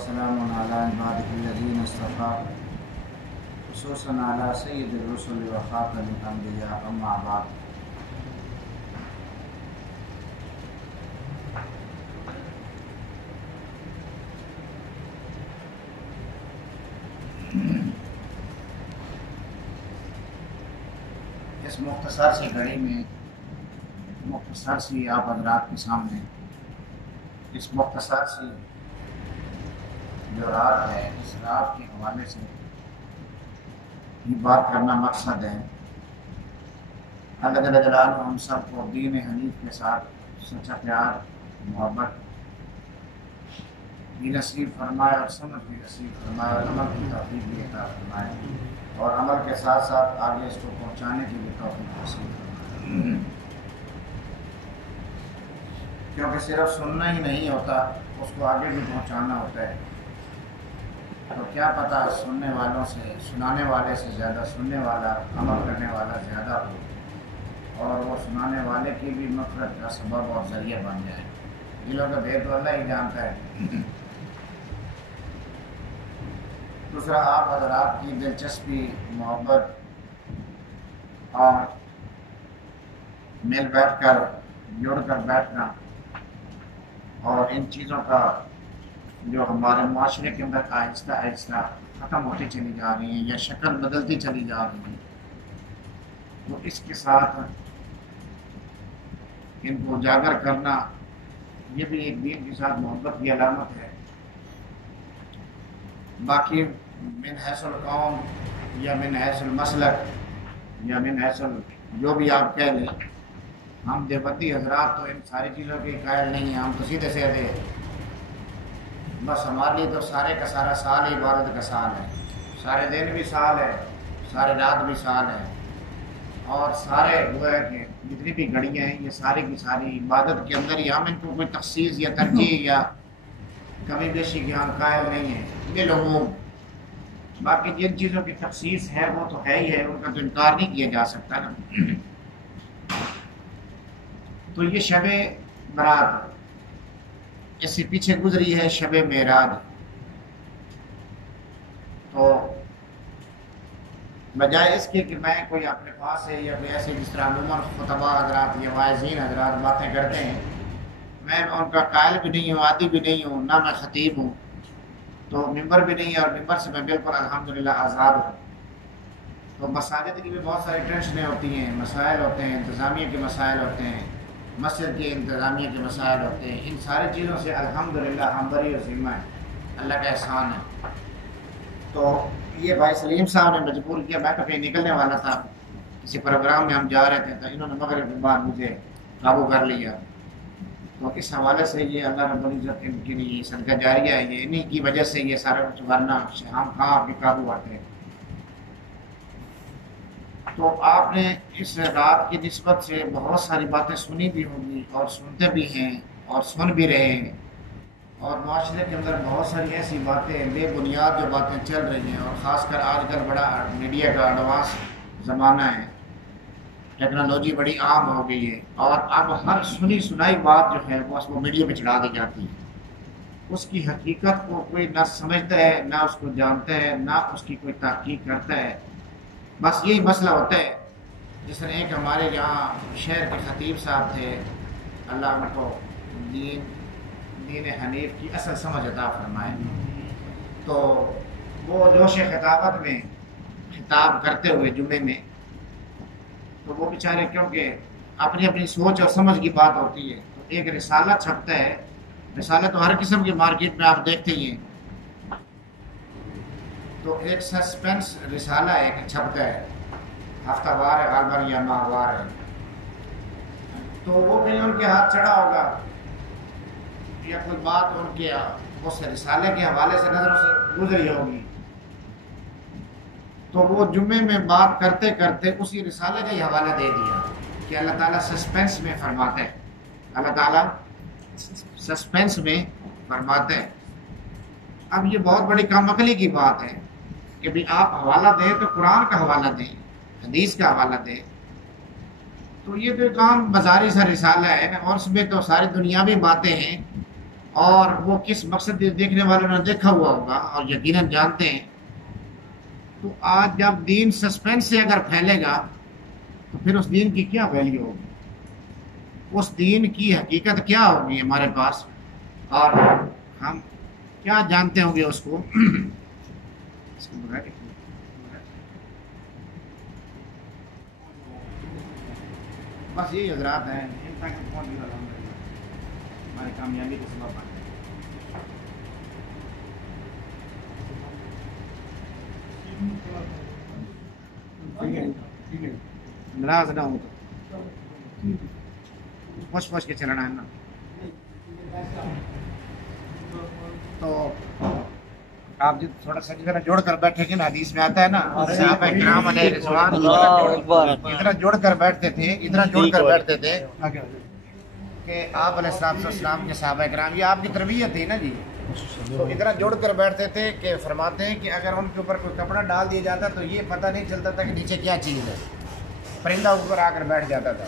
وسلام علی عباده الذین اصطفى خصوصا علی سید الرسل و خاتم الانبیاء اما بعد۔ اس مختصر سی گھڑی میں مختصر سی آپ حضرات کے سامنے اس مختصر سی جو رات ہے اس رات کے حوالے سے یہ بات کرنا مقصد ہے۔ اللہ جل جلالہ ہم سب کو دین حنیف کے ساتھ سچا پیار محبت بھی نصیب فرمائے اور سمجھ بھی نصیب فرمائے اور عمل کی توفیق بھی عطا فرمائے اور عمل کے ساتھ ساتھ آگے اس کو پہنچانے کی بھی توفیق نصیب فرمائے، کیونکہ صرف سننا ہی نہیں ہوتا، اس کو آگے بھی پہنچانا ہوتا ہے۔ تو کیا پتہ سننے والوں سے سنانے والے سے زیادہ سننے والا عمل کرنے والا زیادہ ہو اور وہ سنانے والے کی بھی مغفرت کا سبب اور ذریعہ بن جائے۔ دلوں کا بھید تو اللہ ہی جانتا ہے۔ دوسرا، آپ حضرات کی دلچسپی محبت اور مل بیٹھ کر جڑ کر بیٹھنا اور ان چیزوں کا جو ہمارے معاشرے کے اندر آہستہ آہستہ ختم ہوتی چلی جا رہی ہیں یا شکل بدلتی چلی جا رہی ہیں، تو اس کے ساتھ ان کو اجاگر کرنا یہ بھی ایک دین کے ساتھ محبت کی علامت ہے۔ باقی من حیث القوم یا من حیث المسلک یا من حیث جو بھی آپ کہہ لیں، ہم دیوبندی حضرات تو ان ساری چیزوں کے قائل نہیں ہیں، ہم تو سیدھے سیدھے بس ہمارے لیے تو سارے کا سارا سال ہی عبادت کا سال ہے، سارے دن بھی سال ہے، سارے رات بھی سال ہے، اور سارے وہ ہے کہ جتنی بھی گھڑیاں ہیں یہ ساری کی ساری عبادت کے اندر ہی، ہم ان کو کوئی تخصیص یا ترجیح یا کمی بیشی کے ہم قائل نہیں ہیں۔ بالعموم باقی جن چیزوں کی تخصیص ہے وہ تو ہے ہی ہے، ان کا تو انکار نہیں کیا جا سکتا نا۔ تو یہ شب برات اس سے پیچھے گزری ہے شب معراج، تو بجائے اس کے کہ میں کوئی اپنے پاس ہے یا کوئی ایسے جس طرح عموماً خطبہ حضرات یا واعظین حضرات باتیں کرتے ہیں، میں ان کا قائل بھی نہیں ہوں، عادی بھی نہیں ہوں، نہ میں خطیب ہوں، تو ممبر بھی نہیں ہے اور ممبر سے میں بالکل الحمدللہ آزاد ہوں۔ تو مساجد کی بھی بہت ساری ٹینشنیں ہوتی ہیں، مسائل ہوتے ہیں، انتظامیہ کے مسائل ہوتے ہیں، مسجد کے انتظامیہ کے مسائل ہوتے ہیں، ان ساری چیزوں سے الحمدللہ ہم بری و ذمہ ہیں، اللہ کا احسان ہے۔ تو یہ بھائی سلیم صاحب نے مجبور کیا، میں تو کہیں نکلنے والا تھا، کسی پروگرام میں ہم جا رہے تھے، تو انہوں نے مغرب کے بعد مجھے قابو کر لیا۔ تو اس حوالے سے یہ اللہ رب العزت ان کے لیے صدقہ جاریہ ہے، یہ انہی کی وجہ سے یہ سارا کچھ، ورنہ ہم کہاں آپ کے قابو آتے ہیں۔ تو آپ نے اس رات کی نسبت سے بہت ساری باتیں سنی بھی ہوں گی اور سنتے بھی ہیں اور سن بھی رہے ہیں، اور معاشرے کے اندر بہت ساری ایسی باتیں بے بنیاد جو باتیں چل رہی ہیں، اور خاص کر آج کل بڑا میڈیا کا ایڈوانس زمانہ ہے، ٹیکنالوجی بڑی عام ہو گئی ہے، اور اب ہر سنی سنائی بات جو ہے وہ میڈیا پہ چڑھا دی جاتی ہے، اس کی حقیقت کو کوئی نہ سمجھتا ہے، نہ اس کو جانتا ہے، نہ اس کی کوئی تحقیق کرتا ہے۔ بس یہی مسئلہ ہوتا ہے۔ جس طرح ایک ہمارے یہاں شہر کے خطیب صاحب تھے، اللہ ان کو دین حنیف کی اصل سمجھ عطا فرمائے، تو وہ جوش خطابت میں خطاب کرتے ہوئے جمعے میں، تو وہ بیچارے کیونکہ اپنی اپنی سوچ اور سمجھ کی بات ہوتی ہے، تو ایک رسالہ چھپتا ہے، رسالہ تو ہر قسم کے مارکیٹ میں آپ دیکھتے ہی ہیں، تو ایک سسپینس رسالہ ہے کہ چھپتا ہے، ہفتہ وار ہے غالباً یا ماہ وار ہے، تو وہ کہیں ان کے ہاتھ چڑھا ہوگا یا کوئی بات ان کے اس رسالے کے حوالے سے نظروں سے گزری ہوگی، تو وہ جمعے میں بات کرتے کرتے اسی رسالے کا ہی حوالہ دے دیا کہ اللہ تعالیٰ سسپینس میں فرماتا ہے، اللہ تعالیٰ سسپینس میں فرماتا ہے۔ اب یہ بہت بڑی کم عقلی کی بات ہے کہ بھی آپ حوالہ دیں تو قرآن کا حوالہ دیں، حدیث کا حوالہ دیں، تو یہ تو کام بازاری سا رسالہ ہے اور اس میں تو ساری دنیاوی باتیں ہیں، اور وہ کس مقصد سے دیکھنے والوں نے دیکھا ہوا ہوگا اور یقیناً جانتے ہیں۔ تو آج جب دین سسپینس سے اگر پھیلے گا تو پھر اس دین کی کیا ویلیو ہوگی، اس دین کی حقیقت کیا ہوگی ہمارے پاس، اور ہم کیا جانتے ہوں گے اس کو۔ اس کو بغیر بس یہی حضرات ہیں، ان تک پہنچ گیا الحمدللہ ہماری کامیابی کا سبب بنے۔ ناراض نہ ہو تو پوچھ پوچھ کے چلنا ہے نا۔ تو آپ تھوڑا سا جتنا جوڑ کر بیٹھے گے نا، حدیث میں آتا ہے نا، صحابہ کرام علیہ رضوان اتنا جوڑ کر بیٹھتے تھے، اتنا جوڑ کر بیٹھتے تھے کہ آپ علیہ السلام کے صحابہ کرام، یہ آپ کی تربیت تھی نا جی، تو اتنا جوڑ کر بیٹھتے تھے کہ فرماتے ہیں کہ اگر ان کے اوپر کوئی کپڑا ڈال دیا جاتا تو یہ پتہ نہیں چلتا تھا کہ نیچے کیا چیز ہے، پرندہ اوپر آ کر بیٹھ جاتا تھا۔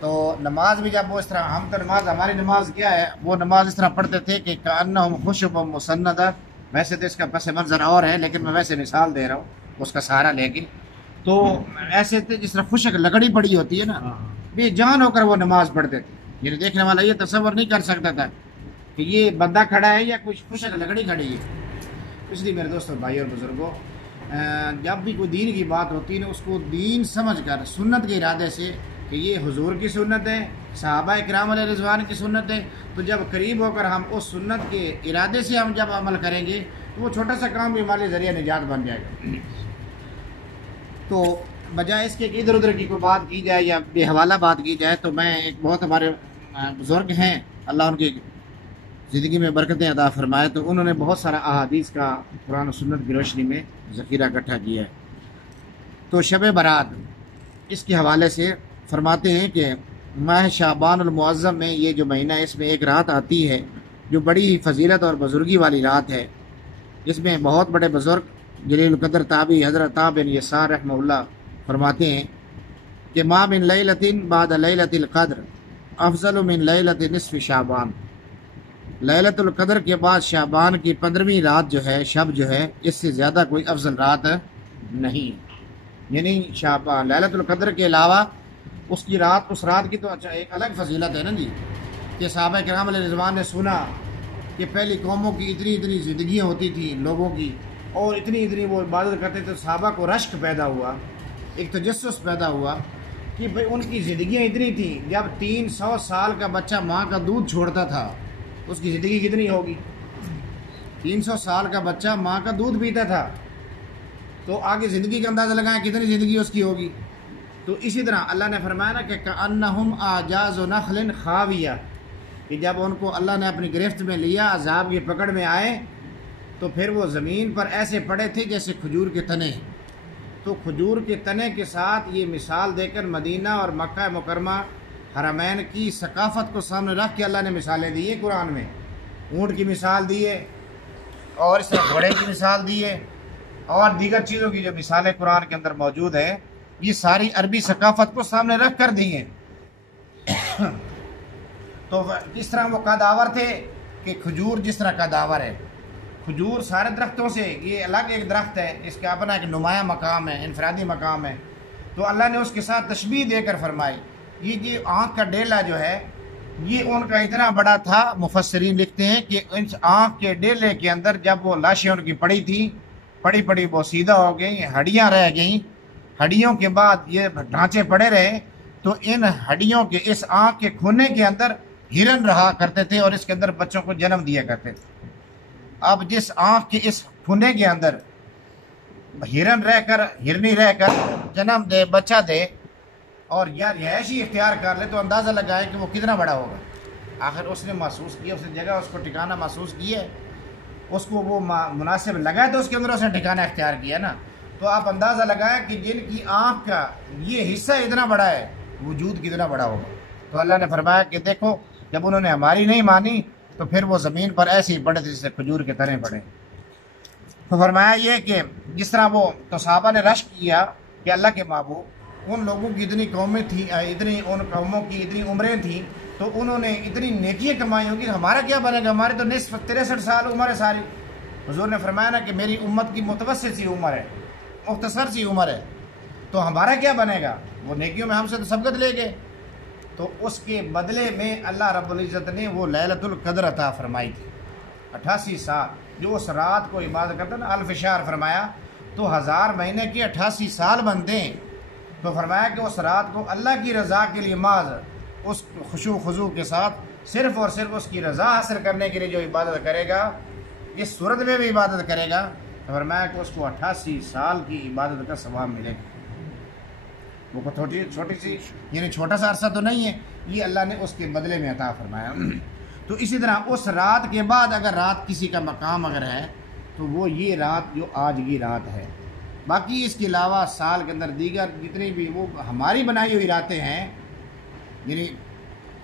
تو نماز بھی جب وہ اس طرح، ہم تو نماز، ہماری نماز کیا ہے، وہ نماز اس طرح پڑھتے تھے کہ کأنہم خشب مسندہ، ویسے تو اس کا پس منظر اور ہے لیکن میں ویسے مثال دے رہا ہوں اس کا سہارا لے کے، تو ایسے تھے جس طرح خشک لکڑی پڑی ہوتی ہے نا، بے جان ہو کر وہ نماز پڑھتے تھے، یعنی دیکھنے والا یہ تصور نہیں کر سکتا تھا کہ یہ بندہ کھڑا ہے یا کچھ خشک لکڑی کھڑی ہے۔ اس لیے میرے دوستوں، بھائی اور بزرگوں، جب بھی کوئی دین کی بات ہوتی ہے نا، اس کو دین سمجھ کر سنت کے ارادے سے کہ یہ حضور کی سنت ہے، صحابہ اکرام علیہ رضوان کی سنت ہے، تو جب قریب ہو کر ہم اس سنت کے ارادے سے ہم جب عمل کریں گے تو وہ چھوٹا سا کام بھی ہمارے ذریعہ نجات بن جائے گا۔ تو بجائے اس کے کہ ادھر ادھر کی کوئی بات کی جائے یا بے حوالہ بات کی جائے، تو میں ایک بہت ہمارے بزرگ ہیں، اللہ ان کی زندگی میں برکتیں عطا فرمائے، تو انہوں نے بہت سارا احادیث کا قرآن و سنت کی روشنی میں ذخیرہ اکٹھا کیا ہے۔ تو شب برات اس کے حوالے سے فرماتے ہیں کہ ماہ شعبان المعظم میں یہ جو مہینہ ہے، اس میں ایک رات آتی ہے جو بڑی ہی فضیلت اور بزرگی والی رات ہے۔ اس میں بہت بڑے بزرگ جلیل القدر تابعی حضرت عطا بن یسار رحمہ اللہ فرماتے ہیں کہ ما من لیلۃ بعد لیلۃ القدر افضل من لیلۃ نصف شعبان، لیلۃ القدر کے بعد شعبان کی 15ویں رات جو ہے، شب جو ہے، اس سے زیادہ کوئی افضل رات نہیں۔ یعنی شعبان لیلۃ القدر کے علاوہ اس کی رات، اس رات کی تو اچھا ایک الگ فضیلت ہے نا جی، کہ صحابہ کرام علیہ رضوان نے سنا کہ پہلی قوموں کی اتنی اتنی زندگیاں ہوتی تھیں لوگوں کی، اور اتنی اتنی وہ عبادت کرتے تھے، صحابہ کو رشک پیدا ہوا، ایک تجسس پیدا ہوا کہ بھئی ان کی زندگیاں اتنی تھیں، جب 300 سال کا بچہ ماں کا دودھ چھوڑتا تھا اس کی زندگی کتنی ہوگی؟ 300 سال کا بچہ ماں کا دودھ پیتا تھا، تو آگے زندگی کا اندازہ لگائیں کتنی زندگی اس کی ہوگی۔ تو اسی طرح اللہ نے فرمایا نا کہ کأنہم اعجاز نخل خاویہ، کہ جب ان کو اللہ نے اپنی گرفت میں لیا، عذاب کی پکڑ میں آئے، تو پھر وہ زمین پر ایسے پڑے تھے جیسے کھجور کے تنے۔ تو کھجور کے تنے کے ساتھ یہ مثال دے کر مدینہ اور مکہ مکرمہ حرمین کی ثقافت کو سامنے رکھ کے اللہ نے مثالیں دی ہیں قرآن میں، اونٹ کی مثال دی ہے، اور اس طرح گھوڑے کی مثال دی ہے، اور دیگر چیزوں کی جو مثالیں قرآن کے اندر موجود ہیں، یہ ساری عربی ثقافت کو سامنے رکھ کر دی ہیں۔ تو کس طرح وہ قداور تھے کہ کھجور جس طرح قداور ہے، کھجور سارے درختوں سے یہ الگ ایک درخت ہے، اس کا اپنا ایک نمایاں مقام ہے، انفرادی مقام ہے، تو اللہ نے اس کے ساتھ تشبیہ دے کر فرمائی۔ یہ آنکھ کا ڈیلا جو ہے، یہ ان کا اتنا بڑا تھا، مفسرین لکھتے ہیں کہ اس آنکھ کے ڈیلے کے اندر جب وہ لاشیں ان کی پڑی تھی، پڑی پڑی وہ سیدھا ہو گئیں، ہڈیاں رہ گئیں، ہڈیوں کے بعد یہ ڈھانچے پڑے رہے، تو ان ہڈیوں کے اس آنکھ کے کھونے کے اندر ہرن رہا کرتے تھے اور اس کے اندر بچوں کو جنم دیا کرتے تھے۔ اب جس آنکھ کے اس کھونے کے اندر ہرن رہ کر، ہرنی رہ کر جنم دے، بچہ دے، اور یا رہائشی اختیار کر لے، تو اندازہ لگائے کہ وہ کتنا بڑا ہوگا۔ آخر اس نے محسوس کیا، اس نے جگہ اس کو ٹھکانہ محسوس کیا، اس کو وہ مناسب لگا تو اس کے اندر اس نے ٹھکانہ اختیار کیا نا۔ تو آپ اندازہ لگائیں کہ جن کی آنکھ کا یہ حصہ اتنا بڑا ہے، وجود کتنا بڑا ہوگا۔ تو اللہ نے فرمایا کہ دیکھو، جب انہوں نے ہماری نہیں مانی تو پھر وہ زمین پر ایسے ہی پڑے تھے جس سے کھجور کے تنے پڑے۔ تو فرمایا یہ کہ جس طرح وہ، تو صحابہ نے رشک کیا کہ اللہ کے محبوب، ان لوگوں کی اتنی قومیں تھیں، ان قوموں کی اتنی عمریں تھیں، تو انہوں نے اتنی نیکیاں کمائی ہوں گی، ہمارا کیا بنے گا؟ ہماری تو نصف 63 سال عمر ہے ساری۔ حضور نے فرمایا نا کہ میری امت کی متوسط سی عمر ہے، مختصر سی عمر ہے، تو ہمارا کیا بنے گا؟ وہ نیکیوں میں ہم سے تو سبقت لے گئے۔ تو اس کے بدلے میں اللہ رب العزت نے وہ لیلۃ القدر عطا فرمائی تھی، 88 سال جو اس رات کو عبادت کرتا نا، الف شہر فرمایا تو 1000 مہینے کے 88 سال بنتے ہیں۔ تو فرمایا کہ اس رات کو اللہ کی رضا کے لیے محض اس خشوع و خضوع کے ساتھ صرف اور صرف اس کی رضا حاصل کرنے کے لیے جو عبادت کرے گا، اس صورت میں بھی عبادت کرے گا، تو فرمایا کہ اس کو 88 سال کی عبادت کا ثواب ملے گا۔ وہ چھوٹی سی یعنی چھوٹا سا عرصہ تو نہیں ہے، یہ اللہ نے اس کے بدلے میں عطا فرمایا۔ تو اسی طرح اس رات کے بعد اگر رات کسی کا مقام اگر ہے تو وہ یہ رات جو آج کی رات ہے۔ باقی اس کے علاوہ سال کے اندر دیگر جتنی بھی وہ ہماری بنائی ہوئی راتیں ہیں، یعنی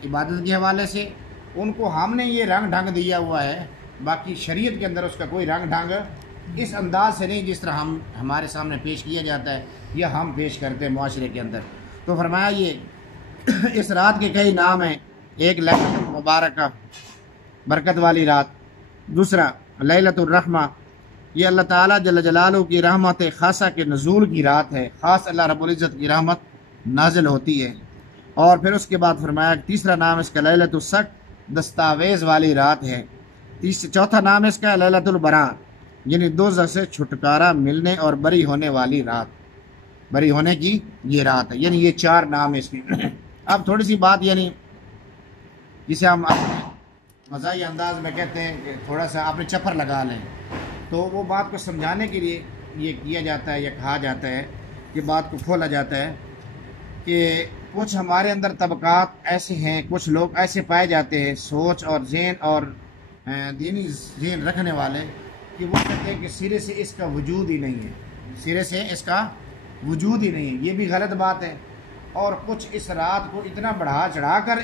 عبادت کے حوالے سے ان کو ہم نے یہ رنگ ڈھنگ دیا ہوا ہے، باقی شریعت کے اندر اس کا کوئی رنگ ڈھنگ اس انداز سے نہیں جس طرح ہمارے سامنے پیش کیا جاتا ہے یا ہم پیش کرتے ہیں معاشرے کے اندر۔ تو فرمایا یہ اس رات کے کئی نام ہیں، ایک لیلۃ المبارکہ برکت والی رات، دوسرا لیلۃ الرحمہ، یہ اللہ تعالیٰ جل جلالہ کی رحمت خاصہ کے نزول کی رات ہے، خاص اللہ رب العزت کی رحمت نازل ہوتی ہے۔ اور پھر اس کے بعد فرمایا کہ تیسرا نام اس کا لیلۃ الصق، دستاویز والی رات ہے۔ چوتھا نام اس کا لیلۃ البراء، یعنی دوزخ سے چھٹکارا ملنے اور بری ہونے والی رات، بری ہونے کی یہ رات ہے۔ یعنی یہ 4 نام اس کے۔ اب تھوڑی سی بات یعنی جسے ہم اپنے مزاحیہ انداز میں کہتے ہیں کہ تھوڑا سا آپ نے چپر لگا لیں، تو وہ بات کو سمجھانے کے لیے یہ کیا جاتا ہے یا کہا جاتا ہے کہ بات کو کھولا جاتا ہے کہ کچھ ہمارے اندر طبقات ایسے ہیں، کچھ لوگ ایسے پائے جاتے ہیں سوچ اور ذہن اور دینی ذہن رکھنے والے کہ وہ کہتے ہیں کہ سرے سے اس کا وجود ہی نہیں ہے، سرے سے اس کا وجود ہی نہیں ہے۔ یہ بھی غلط بات ہے۔ اور کچھ اس رات کو اتنا بڑھا چڑھا کر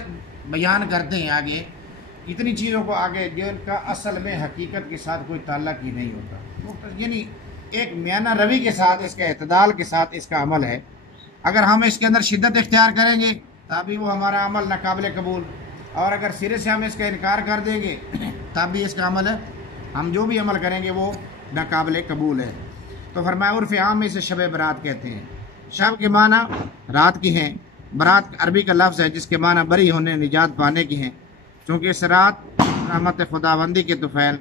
بیان کرتے ہیں آگے، اتنی چیزوں کو آگے جن کا اصل میں حقیقت کے ساتھ کوئی تعلق ہی نہیں ہوتا، یعنی ایک میانہ روی کے ساتھ، اس کا اعتدال کے ساتھ اس کا عمل ہے۔ اگر ہم اس کے اندر شدت اختیار کریں گے تب بھی وہ ہمارا عمل ناقابل قبول، اور اگر سرے سے ہم اس کا انکار کر دیں گے تب بھی اس کا عمل ہے، ہم جو بھی عمل کریں گے وہ ناقابل قبول ہے۔ تو فرمایا عرف عام میں اسے شب برات کہتے ہیں۔ شب کے معنی رات کی ہیں، برات عربی کا لفظ ہے جس کے معنی بری ہونے، نجات پانے کی ہیں، چونکہ اس رات رحمت خداوندی کے طفیل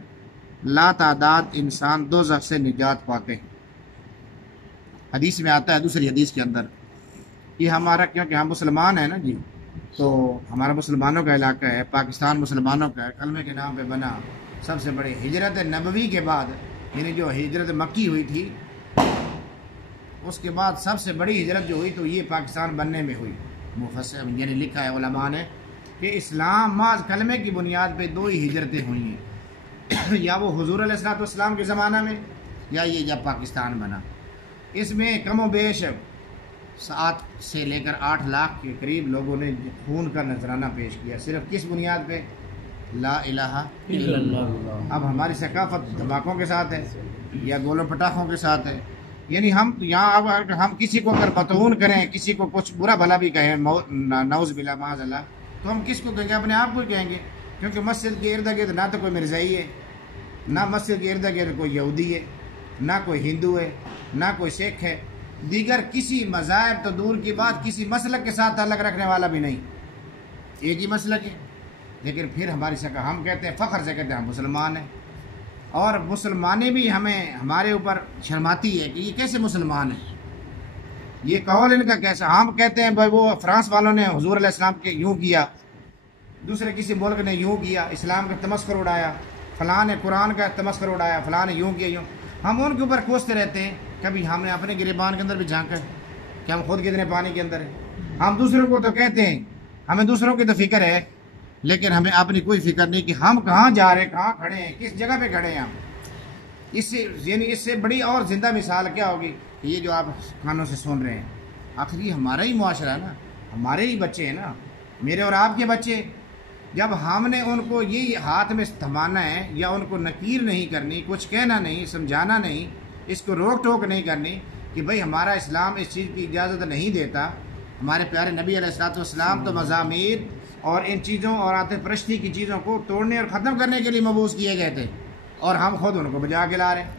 لا تعداد انسان دوزخ سے نجات پاتے ہیں۔ حدیث میں آتا ہے، دوسری حدیث کے اندر، یہ ہمارا کیونکہ ہم مسلمان ہیں نا جی، تو ہمارا مسلمانوں کا علاقہ ہے، پاکستان مسلمانوں کا ہے، کلمے کے نام پہ بنا سب سے بڑی ہجرت نبوی کے بعد، یعنی جو ہجرت مکی ہوئی تھی اس کے بعد سب سے بڑی ہجرت جو ہوئی تو یہ پاکستان بننے میں ہوئی۔ مفسر یعنی لکھا ہے علماء نے کہ اسلام محض کلمے کی بنیاد پہ 2 ہی ہجرتیں ہوئی ہیں، یا وہ حضور علیہ السلام کے زمانہ میں یا یہ جب پاکستان بنا۔ اس میں کم و بیش 7 سے لے کر 8 لاکھ کے قریب لوگوں نے خون کا نذرانہ پیش کیا، صرف کس بنیاد پہ؟ لا الہ الا اللہ۔ اب ہماری ثقافت دھماکوں کے ساتھ ہے یا گولوں پٹاخوں کے ساتھ ہے، یعنی ہم یہاں اب اگر ہم کسی کو اگر مطعون کریں، کسی کو کچھ برا بھلا بھی کہیں، نعوذ باللہ معاذ اللہ، تو ہم کس کو کہیں گے؟ اپنے آپ کو ہی کہیں گے، کیونکہ مسجد کے ارد گرد نہ تو کوئی مرزائی ہے، نہ مسجد کے ارد گرد کوئی یہودی ہے، نہ کوئی ہندو ہے، نہ کوئی سکھ ہے، دیگر کسی مذاہب تو دور کی بات کسی مسلک کے ساتھ تعلق رکھنے والا بھی نہیں، ایک ہی مسلک ہے۔ لیکن پھر ہماری شکل ہم کہتے ہیں، فخر سے کہتے ہیں ہم مسلمان ہیں، اور مسلمانی بھی ہمارے اوپر شرماتی ہے کہ یہ کیسے مسلمان ہیں، یہ قول ان کا کیسا۔ ہم کہتے ہیں بھائی وہ فرانس والوں نے حضور علیہ السلام کے یوں کیا، دوسرے کسی ملک نے یوں کیا، اسلام کا تمسخر اڑایا، فلاں نے قرآن کا تمسخر اڑایا، فلاں نے یوں کیا یوں، ہم ان کے اوپر کوستے رہتے ہیں۔ کبھی ہم نے اپنے گریبان کے اندر بھی جھانکا ہے کہ ہم خود کتنے پانی کے اندر ہیں؟ ہم دوسروں کو تو کہتے ہیں، ہمیں دوسروں کی تو فکر ہے، لیکن ہمیں اپنی کوئی فکر نہیں کہ ہم کہاں جا رہے ہیں، کہاں کھڑے ہیں، کس جگہ پہ کھڑے ہیں ہم۔ اس سے بڑی اور زندہ مثال کیا ہوگی کہ یہ جو آپ کانوں سے سن رہے ہیں، آخر یہ ہمارا ہی معاشرہ ہے نا، ہمارے ہی بچے ہیں نا، میرے اور آپ کے بچے۔ جب ہم نے ان کو یہ ہاتھ میں تھمانا ہے یا ان کو نکیر نہیں کرنی، کچھ کہنا نہیں، سمجھانا نہیں، اس کو روک ٹوک نہیں کرنی کہ بھئی ہمارا اسلام اس چیز کی اجازت نہیں دیتا. ہمارے پیارے نبی علیہ الصلوۃ والسلام تو مزامیر اور ان چیزوں اور آتش پرستی کی چیزوں کو توڑنے اور ختم کرنے کے لیے مبعوث کیے گئے تھے، اور ہم خود ان کو بجا کے لا رہے ہیں.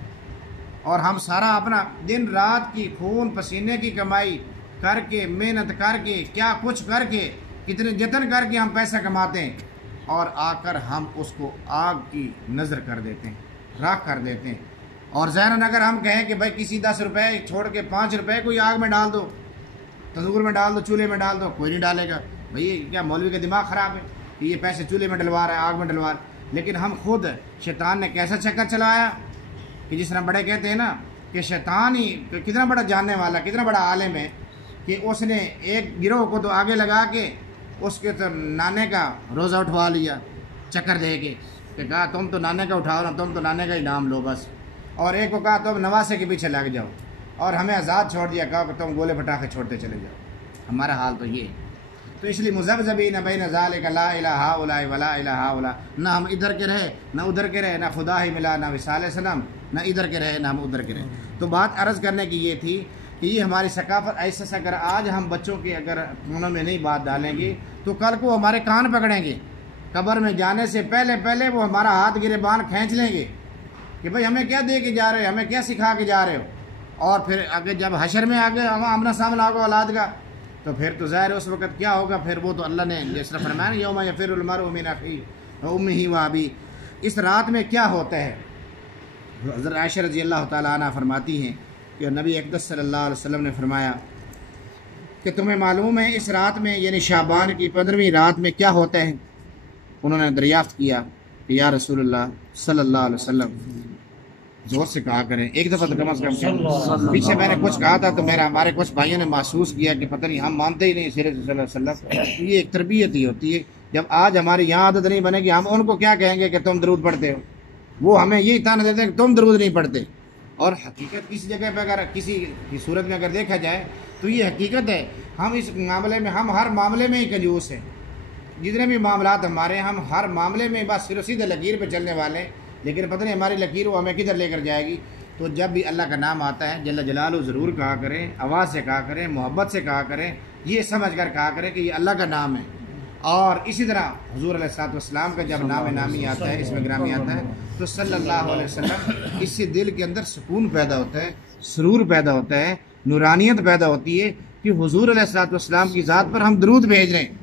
اور ہم سارا اپنا دن رات کی خون پسینے کی کمائی کر کے، محنت کر کے، کیا کچھ کر کے، کتنے جتن کر کے ہم پیسہ کماتے ہیں، اور آ کر ہم اس کو آگ کی نظر کر دیتے ہیں، راکھ کر دیتے ہیں. اور ظاہراً اگر ہم کہیں کہ بھائی کسی 10 روپے چھوڑ کے 5 روپے کوئی آگ میں ڈال دو، تندور میں ڈال دو، چولہے میں ڈال دو، کوئی نہیں ڈالے گا. بھئی کیا مولوی کا دماغ خراب ہے کہ یہ پیسے چولہے میں ڈلوا رہا ہے، آگ میں ڈلوا رہا ہے؟ لیکن ہم خود، شیطان نے کیسا چکر چلایا کہ جس طرح بڑے کہتے ہیں نا کہ شیطان ہی کتنا بڑا جاننے والا، کتنا بڑا عالم ہے کہ اس نے ایک گروہ کو تو آگے لگا کے اس کے تو نانے کا روزہ اٹھوا لیا چکر دے کے، کہ کہا تم تو نانے کا اٹھاؤ نا، تم تو نانے کا ہی نام لو بس. اور ایک کو کہا تم نواسے کے پیچھے لگ جاؤ، اور ہمیں آزاد چھوڑ دیا، کہا کہ تم گولے پٹاخے چھوڑتے چلے جاؤ. ہمارا حال تو یہ ہے. تو اس لیے مذبذبین بین ذالک لا الہ ہؤلاء ولا الہ ہؤلاء، نہ ہم ادھر کے رہے نہ ادھر کے رہے، نہ خدا ہی ملا نہ وصال سلام، نہ ادھر کے رہے نہ ہم ادھر کے رہے. تو بات عرض کرنے کی یہ تھی کہ یہ ہماری ثقافت ایسا، اگر آج ہم بچوں کے اگر انہوں میں نہیں بات ڈالیں گے تو کل کو ہمارے کان پکڑیں گے. قبر میں جانے سے پہلے وہ ہمارا ہاتھ گریبان کھینچ لیں گے کہ بھئی ہمیں کیا دے کے جا رہے ہو، ہمیں کیا سکھا کے جا رہے ہو. اور پھر اگر جب حشر میں آگے آمنا سامنا ہوگا اولاد کا، تو پھر تو ظاہر اس وقت کیا ہوگا. پھر وہ تو اللہ نے جس طرح فرمایا یوم یفر المرء من اخیہ وامہ وابیہ. اس رات میں کیا ہوتا ہے؟ حضرت عائشہ رضی اللہ تعالیٰ عنہ فرماتی ہیں کہ نبی اقدس صلی اللہ علیہ وسلم نے فرمایا کہ تمہیں معلوم ہے اس رات میں، یعنی شعبان کی 15ویں رات میں کیا ہوتا ہے؟ انہوں نے دریافت کیا کہ یا رسول اللہ صلی اللہ علیہ وسلم، زور سے کہا کریں ایک دفعہ تو کم از کم. پیچھے میں نے کچھ کہا تھا تو ہمارے کچھ بھائیوں نے محسوس کیا کہ پتہ نہیں ہم مانتے ہی نہیں سیرت صلی اللہ علیہ وسلم. یہ ایک تربیت ہی ہوتی ہے. جب آج ہماری یہاں عادت نہیں بنے گی، ہم ان کو کیا کہیں گے کہ تم درود پڑھتے ہو؟ وہ ہمیں یہی تانا دیتے ہیں کہ تم درود نہیں پڑھتے. اور حقیقت کسی جگہ پہ اگر کسی کی صورت میں اگر دیکھا جائے تو یہ حقیقت ہے. ہم اس معاملے میں، ہم ہر معاملے میں ہی کنجوس ہیں. جتنے بھی معاملات ہمارے، ہم ہر معاملے میں بس صرف سیدھے لکیر پہ چلنے والے ہیں، لیکن پتہ نہیں ہماری لکیر وہ ہمیں کدھر لے کر جائے گی. تو جب بھی اللہ کا نام آتا ہے جل جلالہ ضرور کہا کریں، آواز سے کہا کریں، محبت سے کہا کریں، یہ سمجھ کر کہا کریں کہ یہ اللہ کا نام ہے. اور اسی طرح حضور علیہ الصلوۃ والسلام کا جب نام نامی آتا ہے، اس میں گرامی آتا ہے، تو صلی اللہ علیہ وسلم، اس سے دل کے اندر سکون پیدا ہوتا ہے، سرور پیدا ہوتا ہے، نورانیت پیدا ہوتی ہے کہ حضور علیہ الصلوۃ والسلام کی ذات پر ہم درود بھیج رہے ہیں.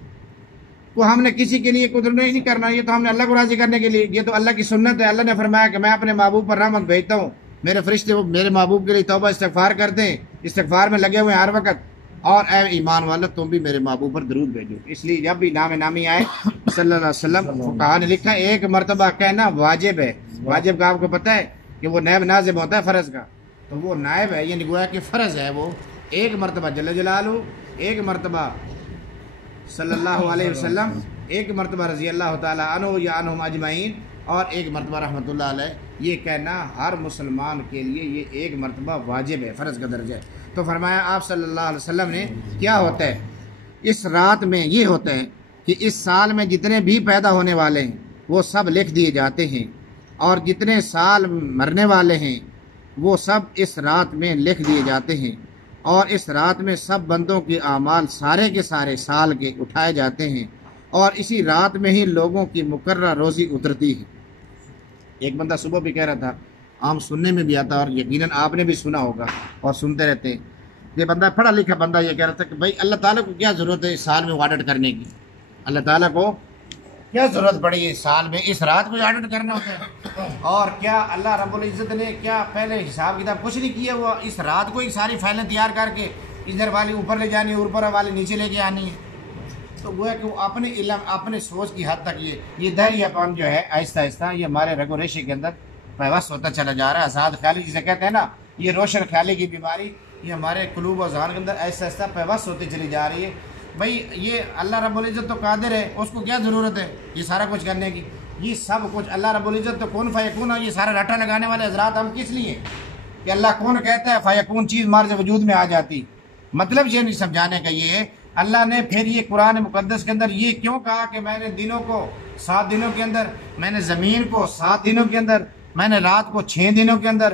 وہ ہم نے کسی کے لیے قدر نہیں کرنا، یہ تو ہم نے اللہ کو راضی کرنے کے لیے، یہ تو اللہ کی سنت ہے. اللہ نے فرمایا کہ میں اپنے محبوب پر رحمت بھیجتا ہوں، میرے فرشتے وہ میرے محبوب کے لیے توبہ استغفار کرتے ہیں، استغفار میں لگے ہوئے ہیں ہر وقت. اور اے ایمان والا تم بھی میرے محبوب پر درود بھیجو. اس لیے جب بھی نام نامی آئے صلی اللہ علیہ وسلم، فقہا نے لکھا ایک مرتبہ کہنا واجب ہے. واجب کا آپ کو پتہ ہے کہ وہ نائب نازب ہوتا ہے فرض کا، تو وہ نائب ہے، یعنی گویا کہ فرض ہے. وہ ایک مرتبہ جل جلالہ، ایک مرتبہ صلی اللہ علیہ وسلم، ایک مرتبہ رضی اللہ تعالیٰ عنہ یا عنہم اجمعین، اور ایک مرتبہ رحمۃ اللہ علیہ. یہ کہنا ہر مسلمان کے لیے یہ ایک مرتبہ واجب ہے، فرض کا درجہ ہے. تو فرمایا آپ صلی اللہ علیہ وسلم نے کیا ہوتا ہے اس رات میں؟ یہ ہوتا ہے کہ اس سال میں جتنے بھی پیدا ہونے والے ہیں وہ سب لکھ دیے جاتے ہیں، اور جتنے سال مرنے والے ہیں وہ سب اس رات میں لکھ دیے جاتے ہیں. اور اس رات میں سب بندوں کے اعمال سارے کے سارے سال کے اٹھائے جاتے ہیں، اور اسی رات میں ہی لوگوں کی مقررہ روزی اترتی ہے. ایک بندہ صبح بھی کہہ رہا تھا، عام سننے میں بھی آتا اور یقیناً آپ نے بھی سنا ہوگا اور سنتے رہتے ہیں. یہ بندہ پڑھا لکھا بندہ یہ کہہ رہا تھا کہ بھائی اللہ تعالیٰ کو کیا ضرورت ہے اس سال میں آڈٹ کرنے کی؟ اللہ تعالیٰ کو کیا ضرورت پڑی ہے اس سال میں اس رات کو آڈٹ کرنا ہوتا ہے؟ اور کیا اللہ رب العزت نے کیا پہلے حساب کتاب کچھ نہیں کیا؟ وہ اس رات کو ہی ساری فائلیں تیار کر کے ادھر والی اوپر لے جانی ہے، اوپر والی نیچے لے کے آنی ہے. تو وہ ہے کہ وہ اپنے علم، اپنے سوچ کی حد تک یہ دہریہ پن جو ہے آہستہ آہستہ یہ ہمارے رگ و ریشے کے اندر پیوست ہوتا چلا جا رہا ہے. آزاد خیالی جسے کہتے ہیں نا، یہ روشن خیالی کی بیماری یہ ہمارے قلوب و ذہن کے اندر آہستہ آہستہ پیوست ہوتی چلی جا رہی ہے. بھائی یہ اللہ رب العزت تو قادر ہے، اس کو کیا ضرورت ہے یہ سارا کچھ کرنے کی؟ یہ سب کچھ اللہ رب العزت تو کون فیکون ہے. یہ سارا رٹا لگانے والے حضرات ہم کس لیے کہ اللہ کون کہتا ہے فیکون چیز مارز وجود میں آ جاتی؟ مطلب یہ نہیں سمجھانے کا یہ ہے. اللہ نے پھر یہ قرآن مقدس کے اندر یہ کیوں کہا کہ میں نے دنوں کو 7 دنوں کے اندر، میں نے زمین کو 7 دنوں کے اندر، میں نے رات کو 6 دنوں کے اندر،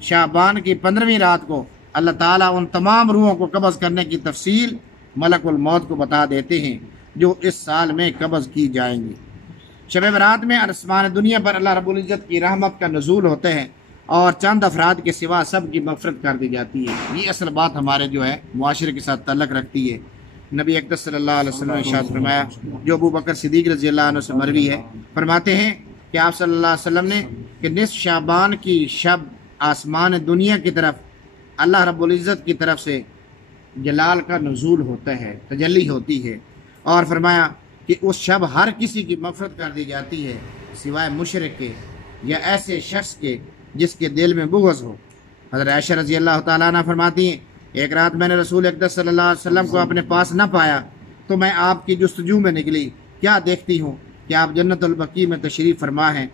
شعبان کی 15ویں رات کو اللہ تعالیٰ ان تمام روحوں کو قبض کرنے کی تفصیل ملک الموت کو بتا دیتے ہیں جو اس سال میں قبض کی جائیں گی۔ شب برات میں آسمان دنیا پر اللہ رب العزت کی رحمت کا نزول ہوتا ہے اور چند افراد کے سوا سب کی مغفرت کر دی جاتی ہے۔ یہ اصل بات ہمارے جو ہے معاشرے کے ساتھ تعلق رکھتی ہے۔ نبی اقدس صلی اللہ علیہ وسلم نے ارشاد فرمایا، جو ابو بکر صدیق رضی اللہ عنہ سے مروی ہے، فرماتے ہیں کہ آپ صلی اللہ علیہ وسلم نے کہ نصف شعبان کی شب آسمان دنیا کی طرف اللہ رب العزت کی طرف سے جلال کا نزول ہوتا ہے، تجلی ہوتی ہے، اور فرمایا کہ اس شب ہر کسی کی مغفرت کر دی جاتی ہے سوائے مشرک کے یا ایسے شخص کے جس کے دل میں بغض ہو۔ حضرت عائشہ رضی اللہ تعالیٰ عنہ فرماتی ہیں، ایک رات میں نے رسول اقدس صلی اللہ علیہ وسلم کو اپنے پاس نہ پایا تو میں آپ کی جستجو میں نکلی، کیا دیکھتی ہوں کہ آپ جنت البقیع میں تشریف فرما ہیں۔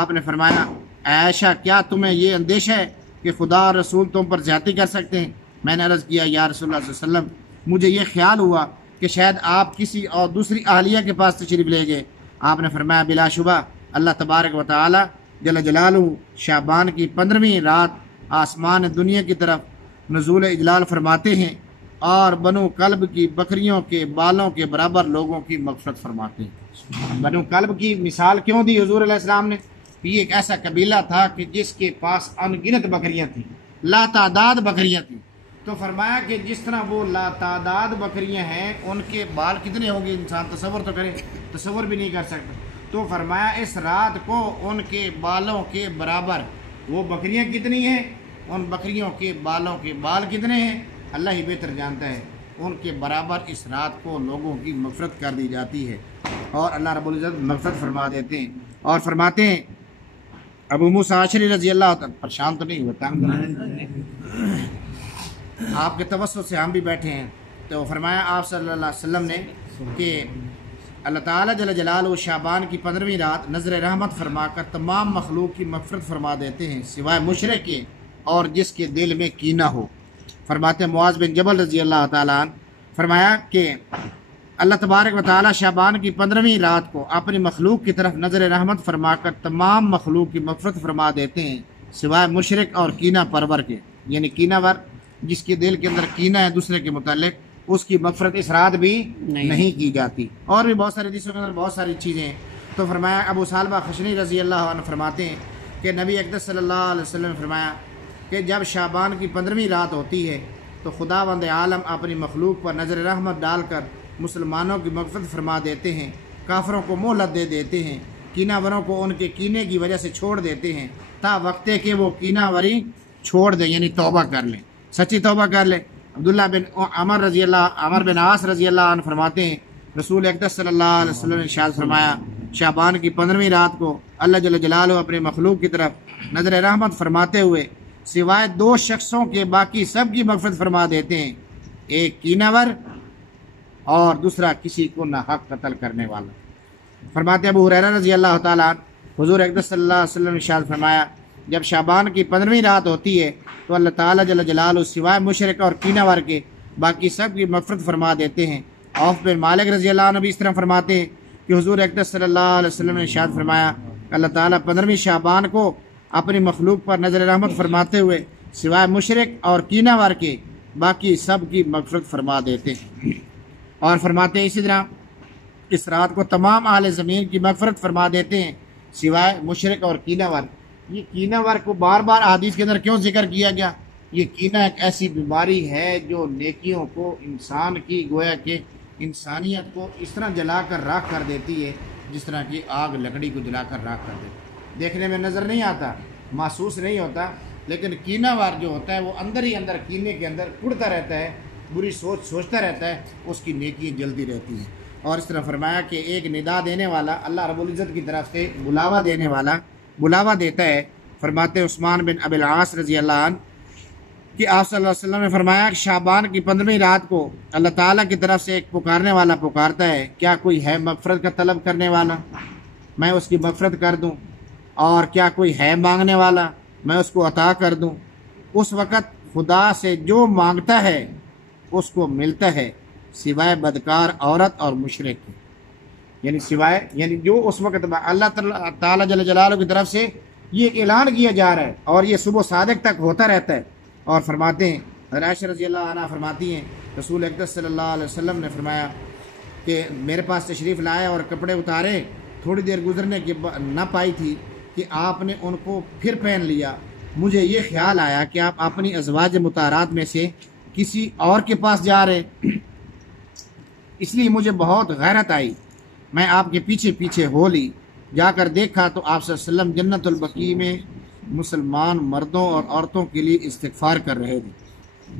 آپ نے فرمایا، عائشہ کیا تمہیں یہ اندیشہ ہے کہ خدا اور رسول تم پر زیادتی کر سکتے ہیں؟ میں نے عرض کیا، یا رسول اللہ صلی اللہ علیہ وسلم، مجھے یہ خیال ہوا کہ شاید آپ کسی اور دوسری اہلیہ کے پاس تشریف لے گئے۔ آپ نے فرمایا، بلا شبہ اللہ تبارک و تعالی جل جلالہ شعبان کی 15ویں رات آسمان دنیا کی طرف نزول اجلال فرماتے ہیں اور بنو کلب کی بکریوں کے بالوں کے برابر لوگوں کی مغفرت فرماتے ہیں۔ بنو کلب کی مثال کیوں دی حضور علیہ السلام نے؟ یہ ایک ایسا قبیلہ تھا کہ جس کے پاس ان گنت بکریاں تھیں، لا تعداد بکریاں تھیں، تو فرمایا کہ جس طرح وہ لا تعداد بکریاں ہیں، ان کے بال کتنے ہوں گے انسان تصور تو کرے، تصور بھی نہیں کر سکتا۔ تو فرمایا اس رات کو ان کے بالوں کے برابر وہ بکریاں کتنی ہیں، ان بکریوں کے بالوں کے بال کتنے ہیں، اللہ ہی بہتر جانتا ہے، ان کے برابر اس رات کو لوگوں کی مغفرت کر دی جاتی ہے اور اللہ رب العزت مغفرت فرما دیتے ہیں۔ اور فرماتے ہیں ابو موسیٰ اشعری رضی اللہ عنہ، پریشان تو نہیں ہوتا، آپ کے توسط سے ہم بھی بیٹھے ہیں، تو فرمایا آپ صلی اللہ علیہ وسلم نے کہ اللہ تعالیٰ جل جلالہ شعبان کی 15ویں رات نظر رحمت فرما کر تمام مخلوق کی مغفرت فرما دیتے ہیں سوائے مشرک کے اور جس کے دل میں کینہ ہو۔ فرماتے معاذ بن جبل رضی اللہ تعالیٰ عنہ، فرمایا کہ اللہ تبارک و تعالیٰ شعبان کی 15ویں رات کو اپنی مخلوق کی طرف نظر رحمت فرما کر تمام مخلوق کی مغفرت فرما دیتے ہیں سوائے مشرک اور کینہ پرور کے، یعنی کینہ ور جس کے دل کے اندر کینہ ہے دوسرے کے متعلق، اس کی مغفرت اس رات بھی نہیں کی جاتی۔ اور بھی بہت ساری حدیثوں کے اندر بہت ساری چیزیں ہیں۔ تو فرمایا ابو سالبہ خشنی رضی اللہ عنہ فرماتے ہیں کہ نبی اقدس صلی اللہ علیہ وسلم نے فرمایا کہ جب شعبان کی 15ویں رات ہوتی ہے تو خداوند عالم اپنی مخلوق پر نظر رحمت ڈال کر مسلمانوں کی مغفرت فرما دیتے ہیں، کافروں کو مہلت دے دیتے ہیں، کینہ وروں کو ان کے کینے کی وجہ سے چھوڑ دیتے ہیں تا وقتے کہ وہ کینہ وری چھوڑ دیں، یعنی توبہ کر لیں، سچی توبہ کر لیں۔ عبداللہ بن عمر بن عاص رضی اللہ عنہ فرماتے ہیں رسول اقدس صلی اللہ علیہ وسلم نے ارشاد فرمایا، شعبان کی 15ویں رات کو اللہ جل جلالہ اپنے مخلوق کی طرف نظر رحمت فرماتے ہوئے سوائے 2 شخصوں کے باقی سب کی مغفرت فرما دیتے ہیں، ایک کینہ ور اور دوسرا کسی کو ناحق قتل کرنے والا۔ فرماتے ابو ہریرہ رضی اللہ تعالیٰ عنہ، حضور اقدس صلی اللہ علیہ وسلم نے ارشاد فرمایا، جب شعبان کی 15ویں رات ہوتی ہے تو اللہ تعالیٰ جل جلالہ سوائے مشرک اور کینہ ور کے باقی سب کی مغفرت فرما دیتے ہیں۔ عوف بن مالک رضی اللہ عنہ بھی اس طرح فرماتے ہیں کہ حضور اقدس صلی اللہ علیہ وسلم نے ارشاد فرمایا، اللہ تعالیٰ 15ویں شعبان کو اپنی مخلوق پر نظر رحمت فرماتے ہوئے سوائے مشرک اور کینہ ور کے باقی سب کی مغفرت فرما دیتے ہیں۔ اور فرماتے ہیں اسی طرح اس رات کو تمام اہل زمین کی مغفرت فرما دیتے ہیں سوائے مشرک اور کینہ ور۔ یہ کینہ ور کو بار بار احادیث کے اندر کیوں ذکر کیا گیا؟ یہ کینہ ایک ایسی بیماری ہے جو نیکیوں کو، انسان کی گویا کہ انسانیت کو اس طرح جلا کر راکھ کر دیتی ہے جس طرح کی آگ لکڑی کو جلا کر راکھ کر دیتی ہے۔ دیکھنے میں نظر نہیں آتا، محسوس نہیں ہوتا، لیکن کینہ وار جو ہوتا ہے وہ اندر ہی اندر کینے کے اندر کڑتا رہتا ہے، بری سوچ سوچتا رہتا ہے، اس کی نیکیاں جلتی رہتی ہیں۔ اور اس طرح فرمایا کہ ایک ندا دینے والا اللہ رب العزت کی طرف سے بلاوا دینے والا بلاوا دیتا ہے۔ فرماتے عثمان بن ابی العاص رضی اللہ عنہ کہ آپ صلی اللہ علیہ وسلم نے فرمایا کہ شعبان کی 15ویں رات کو اللہ تعالیٰ کی طرف سے ایک پکارنے والا پکارتا ہے، کیا کوئی ہے مغفرت کا طلب کرنے والا، میں اس کی مغفرت کر دوں، اور کیا کوئی ہے مانگنے والا، میں اس کو عطا کر دوں۔ اس وقت خدا سے جو مانگتا ہے اس کو ملتا ہے سوائے بدکار عورت اور مشرک کے، یعنی جو اس وقت اللہ تعالیٰ جل جلالہ کی طرف سے یہ اعلان کیا جا رہا ہے اور یہ صبح صادق تک ہوتا رہتا ہے۔ اور فرماتے ہیں، حضرت عائشہ رضی اللہ عنہ فرماتی ہیں رسول اقدس صلی اللہ علیہ وسلم نے فرمایا کہ میرے پاس تشریف لائے اور کپڑے اتارے، تھوڑی دیر گزرنے کی نہ پائی تھی کہ آپ نے ان کو پھر پہن لیا۔ مجھے یہ خیال آیا کہ آپ اپنی ازواج مطہرات میں سے کسی اور کے پاس جا رہے، اس لیے مجھے بہت غیرت آئی، میں آپ کے پیچھے پیچھے ہو لی۔ جا کر دیکھا تو آپ صلی اللہ علیہ وسلم جنت البقیع میں مسلمان مردوں اور عورتوں کے لیے استغفار کر رہے تھے۔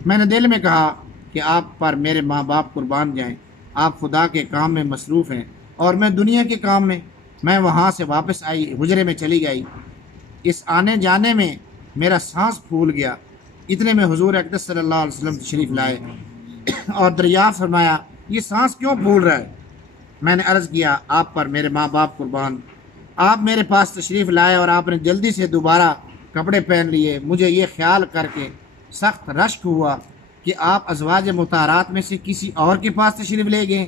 میں نے دل میں کہا کہ آپ پر میرے ماں باپ قربان جائیں، آپ خدا کے کام میں مصروف ہیں اور میں دنیا کے کام میں۔ میں وہاں سے واپس آئی، حجرے میں چلی گئی۔ اس آنے جانے میں میرا سانس پھول گیا، اتنے میں حضور اقدس صلی اللہ علیہ وسلم تشریف لائے اور دریافت فرمایا یہ سانس کیوں پھول رہا ہے؟ میں نے عرض کیا آپ پر میرے ماں باپ قربان، آپ میرے پاس تشریف لائے اور آپ نے جلدی سے دوبارہ کپڑے پہن لیے۔ مجھے یہ خیال کر کے سخت رشک ہوا کہ آپ ازواج مطہرات میں سے کسی اور کے پاس تشریف لے گئے۔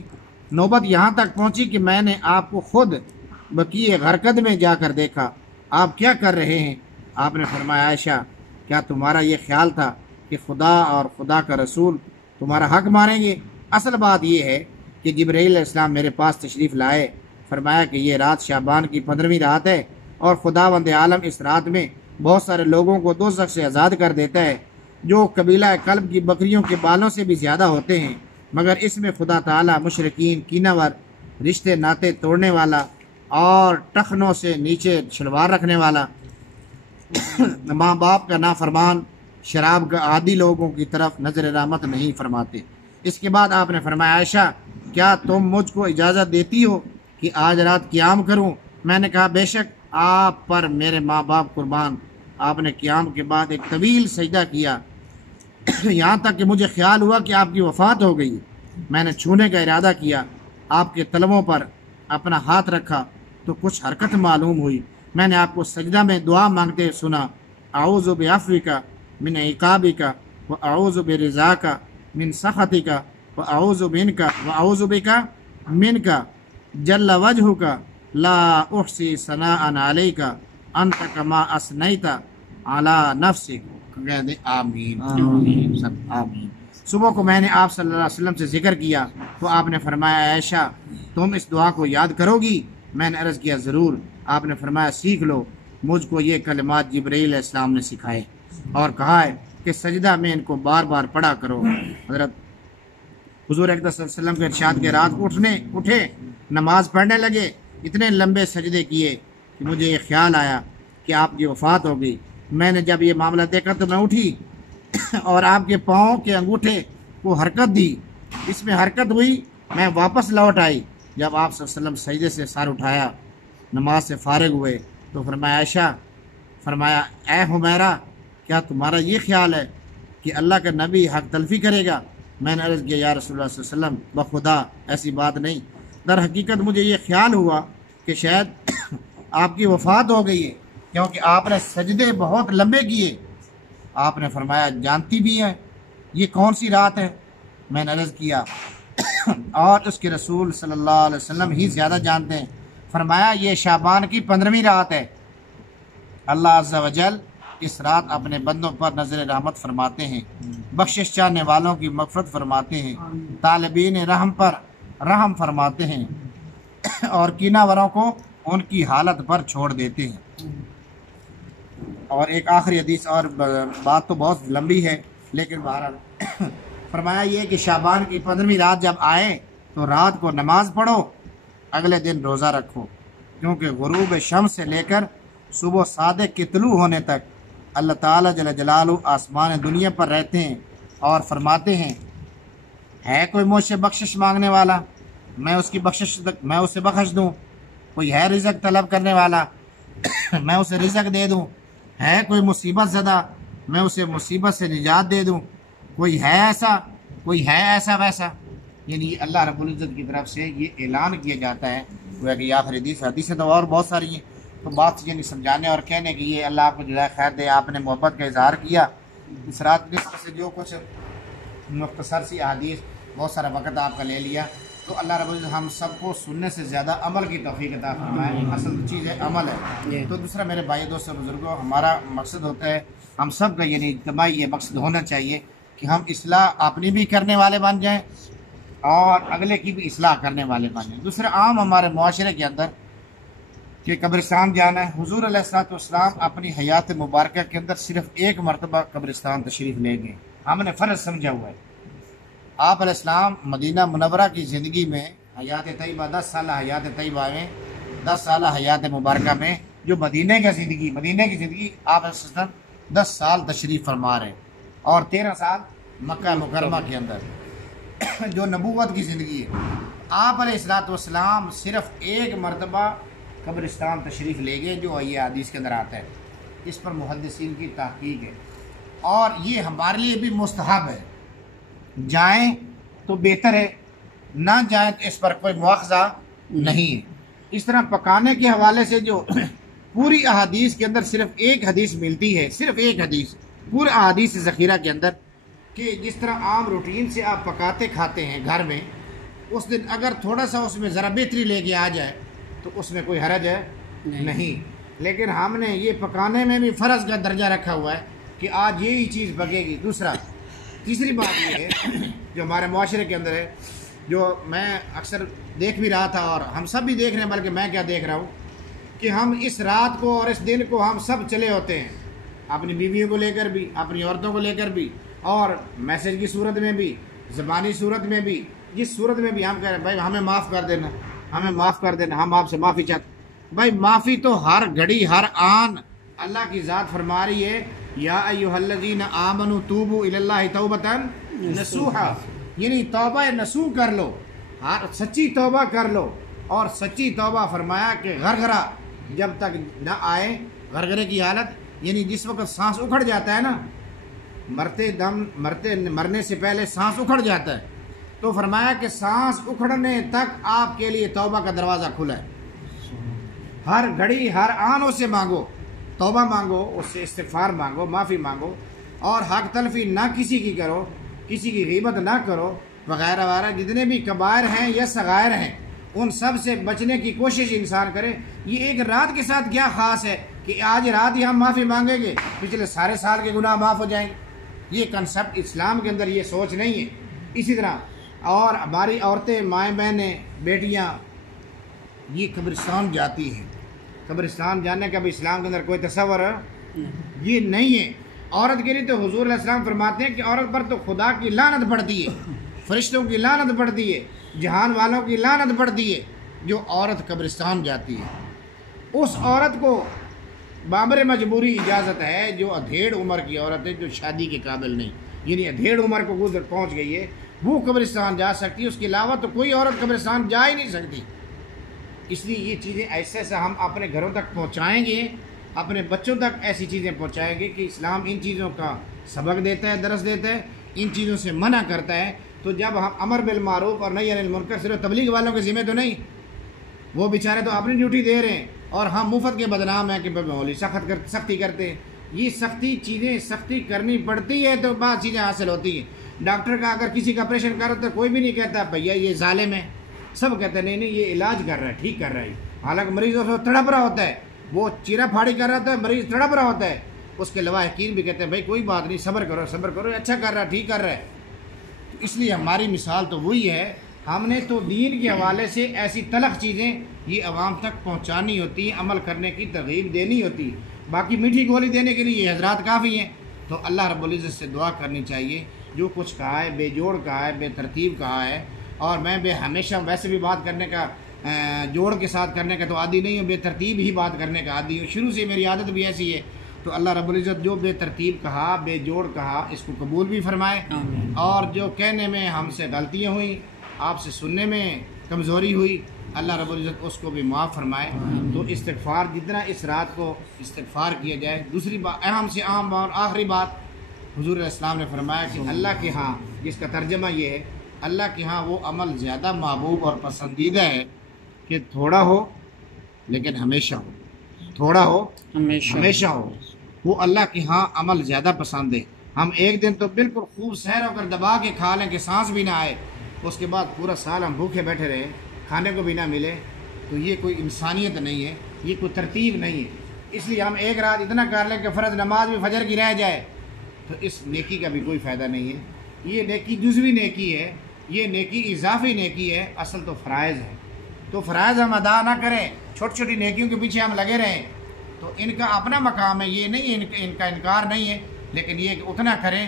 نوبت یہاں تک پہنچی کہ میں نے آپ کو خود بقیع غرقد میں جا کر دیکھا، آپ کیا کر رہے ہیں؟ آپ نے فرمایا عائشہ کیا تمہارا یہ خیال تھا کہ خدا اور خدا کا رسول تمہارا حق مانیں گے؟ اصل بات یہ ہے کہ جبرائیل علیہ السلام میرے پاس تشریف لائے، فرمایا کہ یہ رات شعبان کی 15ویں رات ہے اور خداوند عالم اس رات میں بہت سارے لوگوں کو دوزخ سے آزاد کر دیتا ہے جو قبیلہ کلب کی بکریوں کے بالوں سے بھی زیادہ ہوتے ہیں، مگر اس میں خدا تعالیٰ مشرکین، کینہ ور، رشتے ناطے توڑنے والا اور ٹخنوں سے نیچے شلوار رکھنے والا، ماں باپ کا نافرمان، شراب کا عادی لوگوں کی طرف نظر رحمت نہیں فرماتے۔ اس کے بعد آپ نے فرمایا عائشہ کیا تم مجھ کو اجازت دیتی ہو کہ آج رات قیام کروں؟ میں نے کہا بے شک، آپ پر میرے ماں باپ قربان۔ آپ نے قیام کے بعد ایک طویل سجدہ کیا یہاں تک کہ مجھے خیال ہوا کہ آپ کی وفات ہو گئی۔ میں نے چھونے کا ارادہ کیا، آپ کے تلووں پر اپنا ہاتھ رکھا تو کچھ حرکت معلوم ہوئی۔ میں نے آپ کو سجدہ میں دعا مانگتے سنا، اعوذ بعفوک من عقابک واعوذ برضاک من سخطک واعوذ منک واعوذ بک منک جل وجهک لا احصی ثناء علیک انت کما اثنیت علی نفسک۔ کہہ دیں آمین سب آمین۔ صبح کو میں نے آپ صلی اللہ علیہ وسلم سے ذکر کیا تو آپ نے فرمایا عائشہ تم اس دعا کو یاد کرو گی؟ میں نے عرض کیا ضرور۔ آپ نے فرمایا سیکھ لو، مجھ کو یہ کلمات جبرائیل علیہ السلام نے سکھائے اور کہا ہے کہ سجدہ میں ان کو بار بار پڑھا کرو۔ حضرت حضور اقدس صلی اللہ علیہ وسلم کے ارشاد کے رات اٹھے، نماز پڑھنے لگے، اتنے لمبے سجدے کیے کہ مجھے یہ خیال آیا کہ آپ کی وفات ہو گئی۔ میں نے جب یہ معاملہ دیکھا تو میں اٹھی اور آپ کے پاؤں کے انگوٹھے کو حرکت دی، اس میں حرکت ہوئی، میں واپس لوٹ آئی۔ جب آپ صلی اللہ علیہ وسلم سجدے سے سر اٹھایا، نماز سے فارغ ہوئے تو فرمایا عائشہ، فرمایا اے حمیرہ کیا تمہارا یہ خیال ہے کہ اللہ کا نبی حق تلفی کرے گا؟ میں نے عرض کیا یا رسول اللہ صلی اللہ علیہ وسلم بخدا ایسی بات نہیں، در حقیقت مجھے یہ خیال ہوا کہ شاید آپ کی وفات ہو گئی ہے کیونکہ آپ نے سجدے بہت لمبے کیے۔ آپ نے فرمایا جانتی بھی ہیں یہ کون سی رات ہے؟ میں نے عرض کیا اور اس کے رسول صلی اللہ علیہ وسلم ہی زیادہ جانتے ہیں۔ فرمایا یہ شعبان کی 15ویں رات ہے، اللہ عز و جل اس رات اپنے بندوں پر نظر رحمت فرماتے ہیں، بخشش چاہنے والوں کی مغفرت فرماتے ہیں، طالبین رحم پر رحم فرماتے ہیں اور کینہ وروں کو ان کی حالت پر چھوڑ دیتے ہیں۔ اور ایک آخری حدیث، اور بات تو بہت لمبی ہے لیکن بہرحال فرمایا یہ کہ شعبان کی 15ویں رات جب آئے تو رات کو نماز پڑھو، اگلے دن روزہ رکھو، کیونکہ غروب شمس سے لے کر صبح صادق کے طلوع ہونے تک اللہ تعالیٰ جل جلالہ آسمان دنیا پر رہتے ہیں اور فرماتے ہیں ہے کوئی مجھ سے بخشش مانگنے والا میں اسے بخش دوں، کوئی ہے رزق طلب کرنے والا میں اسے رزق دے دوں، ہے کوئی مصیبت زدہ میں اسے مصیبت سے نجات دے دوں، کوئی ہے ایسا ویسا۔ یعنی اللہ رب العزت کی طرف سے یہ اعلان کیا جاتا ہے، وہ کہ آخر حدیثیں تو اور بہت ساری ہیں، تو بات یعنی سمجھانے اور کہنے کہ یہ اللہ آپ کو جزائے خیر دے، آپ نے محبت کا اظہار کیا اس رات نصف سے، جو کچھ مختصر سی احادیث، بہت سارا وقت آپ کا لے لیا۔ تو اللہ رب العزت ہم سب کو سننے سے زیادہ عمل کی توفیق عطا فرمائے. اصل چیز ہے عمل ہے. تو دوسرا میرے بھائی دوستوں بزرگوں، ہمارا مقصد ہوتا ہے ہم سب کا یعنی اجتماعی یہ مقصد ہونا چاہیے کہ ہم اصلاح اپنی بھی کرنے والے بن جائیں اور اگلے کی بھی اصلاح کرنے والے بن جائیں. دوسرا عام ہمارے معاشرے کے اندر کہ قبرستان جانا ہے. حضور علیہ الصلوۃ والسلام اپنی حیات مبارکہ کے اندر صرف ایک مرتبہ قبرستان تشریف لے گئے. ہم نے فرض سمجھا ہوا ہے. آپ علیہ السلام مدینہ منورہ کی زندگی میں حیات طیبہ 10 سالہ حیات طیبہ میں 10 سالہ حیات مبارکہ میں جو مدینہ کی زندگی آپ علیہ السلام 10 سال تشریف فرما رہے اور 13 سال مکہ مکرمہ کے اندر جو نبوت کی زندگی ہے. آپ علیہ السلام صرف ایک مرتبہ قبرستان تشریف لے گئے جو یہ حدیث کے اندر آتا ہے. اس پر محدثین کی تحقیق ہے اور یہ ہمارے لیے بھی مستحب ہے. جائیں تو بہتر ہے، نہ جائیں تو اس پر کوئی مواخذہ نہیں ہے. اس طرح پکانے کے حوالے سے جو پوری احادیث کے اندر صرف ایک حدیث ملتی ہے، صرف ایک حدیث پورے احادیث ذخیرہ کے اندر، کہ جس طرح عام روٹین سے آپ پکاتے کھاتے ہیں گھر میں، اس دن اگر تھوڑا سا اس میں ذرا بہتری لے کے آ جائے تو اس میں کوئی حرج ہے نہیں. لیکن ہم نے یہ پکانے میں بھی فرض کا درجہ رکھا ہوا ہے کہ آج یہی چیز پکے گی. تیسری بات یہ ہے جو ہمارے معاشرے کے اندر ہے، جو میں اکثر دیکھ بھی رہا تھا اور ہم سب بھی دیکھ رہے ہیں، بلکہ میں کیا دیکھ رہا ہوں کہ ہم اس رات کو اور اس دن کو ہم سب چلے ہوتے ہیں اپنی بیویوں کو لے کر بھی، اپنی عورتوں کو لے کر بھی، اور میسج کی صورت میں بھی، زبانی صورت میں بھی، جس صورت میں بھی ہم کہہ رہے ہیں بھائی ہمیں معاف کر دینا، ہمیں معاف کر دینا، ہم آپ سے معافی چاہتے. بھائی معافی تو ہر گھڑی ہر آن اللہ کی ذات فرما رہی ہے، یا ایھا الذین آمنوا توبوا الی اللہ توبۃ نصوحا، یعنی توبہ نصوح کر لو، سچی توبہ کر لو. اور سچی توبہ فرمایا کہ غرغرہ جب تک نہ آئے، غرغرے کی حالت یعنی جس وقت سانس اکھڑ جاتا ہے نا، مرنے سے پہلے سانس اکھڑ جاتا ہے، تو فرمایا کہ سانس اکھڑنے تک آپ کے لیے توبہ کا دروازہ کھلا ہے. ہر گھڑی ہر آن اس سے مانگو، توبہ مانگو، اس سے استغفار مانگو، معافی مانگو، اور حق تلفی نہ کسی کی کرو، کسی کی غیبت نہ کرو وغیرہ وغیرہ. جتنے بھی کبائر ہیں یا صغائر ہیں ان سب سے بچنے کی کوشش انسان کرے. یہ ایک رات کے ساتھ کیا خاص ہے کہ آج رات ہی ہم معافی مانگیں گے پچھلے سارے سال کے گناہ معاف ہو جائیں گے؟ یہ کنسپٹ اسلام کے اندر یہ سوچ نہیں ہے. اسی طرح اور ہماری عورتیں، مائیں بہنیں، بیٹیاں یہ قبرستان جاتی ہیں. قبرستان جانے کا بھی اسلام کے اندر کوئی تصور یہ نہیں ہے. عورت کے لیے تو حضور علیہ السلام فرماتے ہیں کہ عورت پر تو خدا کی لعنت پڑتی ہے، فرشتوں کی لعنت پڑتی ہے، جہان والوں کی لعنت پڑتی ہے جو عورت قبرستان جاتی ہے. اس عورت کو بامر مجبوری اجازت ہے جو ادھیڑ عمر کی عورت ہے، جو شادی کے قابل نہیں، یعنی ادھیڑ عمر کو گزر پہنچ گئی ہے، وہ قبرستان جا سکتی ہے. اس کے علاوہ تو کوئی عورت قبرستان جا ہی نہیں سکتی. اس لیے یہ چیزیں ایسے ہم اپنے گھروں تک پہنچائیں گے، اپنے بچوں تک ایسی چیزیں پہنچائیں گے کہ اسلام ان چیزوں کا سبق دیتا ہے، درس دیتا ہے، ان چیزوں سے منع کرتا ہے. تو جب ہم امر بالمعروف اور نہی عن المنکر صرف تبلیغ والوں کے ذمہ تو نہیں، وہ بیچارے تو اپنی ڈیوٹی دے رہے ہیں اور ہم مفت کے بدنام ہیں کہ مولوی سختی کرتے ہیں. یہ سختی کرنی پڑتی ہے تو بعض چیزیں حاصل ہوتی ہیں. ڈاکٹر کا اگر کسی کا آپریشن کر رہا تو کوئی بھی نہیں کہتا بھیا یہ ظالم ہے، سب کہتے ہیں نہیں یہ علاج کر رہا ہے، ٹھیک کر رہا ہے. حالانکہ مریض اس وقت تڑپ رہا ہوتا ہے، وہ چیرا پھاڑی کر رہا ہوتا ہے، مریض تڑپ رہا ہوتا ہے. اس کے لواحقین بھی کہتے ہیں بھائی کوئی بات نہیں، صبر کرو، اچھا کر رہا ہے، ٹھیک کر رہا ہے. اس لیے ہماری مثال تو وہی ہے. ہم نے تو دین کے حوالے سے ایسی تلخ چیزیں یہ عوام تک پہنچانی ہوتی ہیں، عمل کرنے کی ترغیب دینی ہوتی. باقی میٹھی گولی دینے کے لیے یہ حضرات کافی ہیں. تو اللہ رب العزت سے دعا کرنی چاہیے. جو کچھ کہا ہے بے جوڑ کہا ہے، بے ترتیب کہا ہے، اور میں ہمیشہ ویسے بھی بات کرنے کا جوڑ کے ساتھ کرنے کا تو عادی نہیں ہوں، بے ترتیب ہی بات کرنے کا عادی ہوں، شروع سے میری عادت بھی ایسی ہے. تو اللہ رب العزت جو بے ترتیب کہا، بے جوڑ کہا، اس کو قبول بھی فرمائے. اور جو کہنے میں ہم سے غلطیاں ہوئیں، آپ سے سننے میں کمزوری ہوئی، اللہ رب العزت اس کو بھی معاف فرمائے. تو استغفار جتنا اس رات کو استغفار کیا جائے. دوسری بات، اہم سے اہم اور آخری بات، حضور علیہ السلام نے فرمایا کہ اللہ کے ہاں، جس کا ترجمہ یہ ہے، اللہ کے ہاں وہ عمل زیادہ محبوب اور پسندیدہ ہے کہ تھوڑا ہو لیکن ہمیشہ ہو، تھوڑا ہو ہمیشہ ہو. وہ اللہ کے ہاں عمل زیادہ پسند ہے. ہم ایک دن تو بالکل خوب سیر ہو کر دبا کے کھا لیں کہ سانس بھی نہ آئے، اس کے بعد پورا سال ہم بھوکے بیٹھے رہیں، کھانے کو بھی نہ ملے، تو یہ کوئی انسانیت نہیں ہے، یہ کوئی ترتیب نہیں ہے۔ اس لیے ہم ایک رات اتنا کر لیں کہ فرض نماز بھی فجر کی رہ جائے، تو اس نیکی کا بھی کوئی فائدہ نہیں ہے۔ یہ نیکی جزوی نیکی ہے، یہ نیکی اضافی نیکی ہے، اصل تو فرائض ہے۔ تو فرائض ہم ادا نہ کریں، چھوٹی چھوٹی نیکیوں کے پیچھے ہم لگے رہیں، تو ان کا اپنا مقام ہے، یہ نہیں ہے ان کا انکار نہیں ہے، لیکن یہ کہ اتنا کریں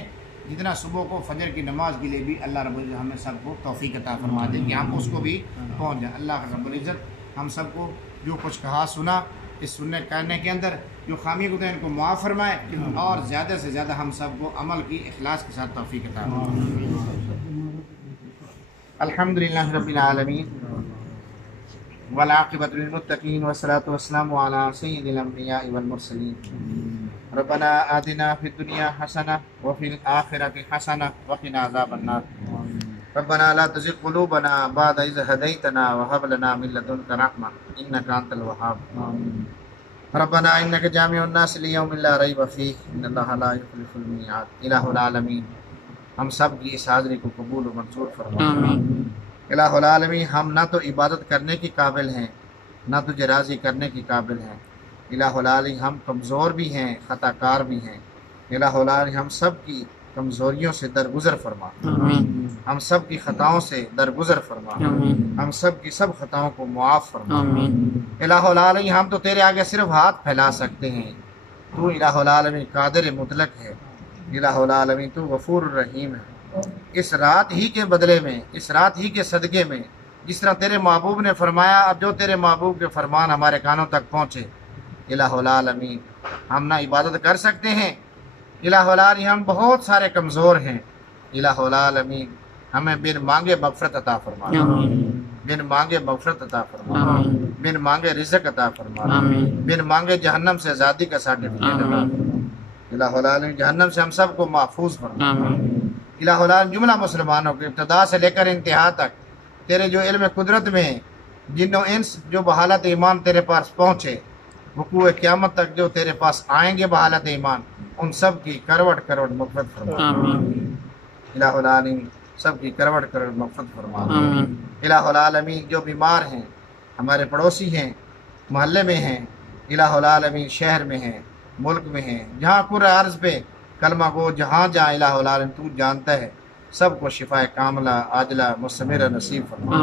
جتنا صبح کو فجر کی نماز کے لیے بھی اللہ رب العزت ہمیں سب کو توفیق عطا فرما دے کہ ہم اس کو بھی پہنچ جائیں۔ اللہ رب العزت ہم سب کو جو کچھ کہا سنا اس سننے کرنے کے اندر جو خامی کو ان کو معاف فرمائے، اور زیادہ سے زیادہ ہم سب کو عمل کی اخلاص کے ساتھ توفیق عطا فرمائے۔ الحمدللہ رب العالمین والعاقبۃ للمتقین والصلاۃ والسلام علی سید الانبیاء والمرسلین۔ ربنا آتنا فی الدنیا حسنہ وفی الآخرۃ حسنہ وقنا عذاب النار۔ ربنا لا تزغ قلوبنا بعد إذ هديتنا وهب لنا من لدنك رحمة إنك أنت الوهاب۔ ربنا إنك جامع الناس ليوم لا ريب فيه إن الله لا يخلف الميعاد۔ الہ العالمین ہم سب کی اس حاضری کو قبول و منظور فرما۔ الہ العالمین ہم نہ تو عبادت کرنے کی قابل ہیں، نہ تجھے راضی کرنے کی قابل ہیں۔ الہ العالمین ہم کمزور بھی ہیں، خطا کار بھی ہیں۔ الہ العالمین ہم سب کی کمزوریوں سے درگزر فرما، ہم سب کی خطاؤں سے درگزر فرما، ہم سب کی سب خطاؤں کو معاف فرما۔ الہ العالمین ہم تو تیرے آگے صرف ہاتھ پھیلا سکتے ہیں، تو الہ العالمین قادر مطلق ہے۔ الہ العالمین تو غفور الرحیم ہے۔ اس رات ہی کے بدلے میں، اس رات ہی کے صدقے میں، جس طرح تیرے محبوب نے فرمایا، اب جو تیرے محبوب کے فرمان ہمارے کانوں تک پہنچے، الہ العالمین ہم نہ عبادت کر سکتے ہیں، الہ العالمین ہم بہت سارے کمزور ہیں، الہ العالمین ہمیں بن مانگے مغفرت عطا فرما، بن مانگے مغفرت عطا فرما، بن مانگے رزق عطا فرما، بن مانگے جہنم سے آزادی کا سرٹیفکیٹ عطا فرما۔ الہ العالمین جہنم سے ہم سب کو محفوظ فرما۔ الہ العالمین جملہ مسلمانوں کے ابتدا سے لے کر انتہا تک تیرے جو علم قدرت میں جن و انس جو بحالت ایمان تیرے پاس پہنچے، وقوع قیامت تک جو تیرے پاس آئیں گے بحالت ایمان، ان سب کی کروٹ کروٹ مغفرت فرما۔ الہ العالمین سب کی کروٹ کروٹ مغفرت فرما۔ الہ العالمین جو بیمار ہیں، ہمارے پڑوسی ہیں، محلے میں ہیں، الہ العالمین شہر میں ہیں، ملک میں ہیں، جہاں کرۂ عرض پہ کلمہ گو جہاں جہاں الہ العالمین تو جانتا ہے، سب کو شفا کاملہ عاجلہ مستمرہ نصیب فرما۔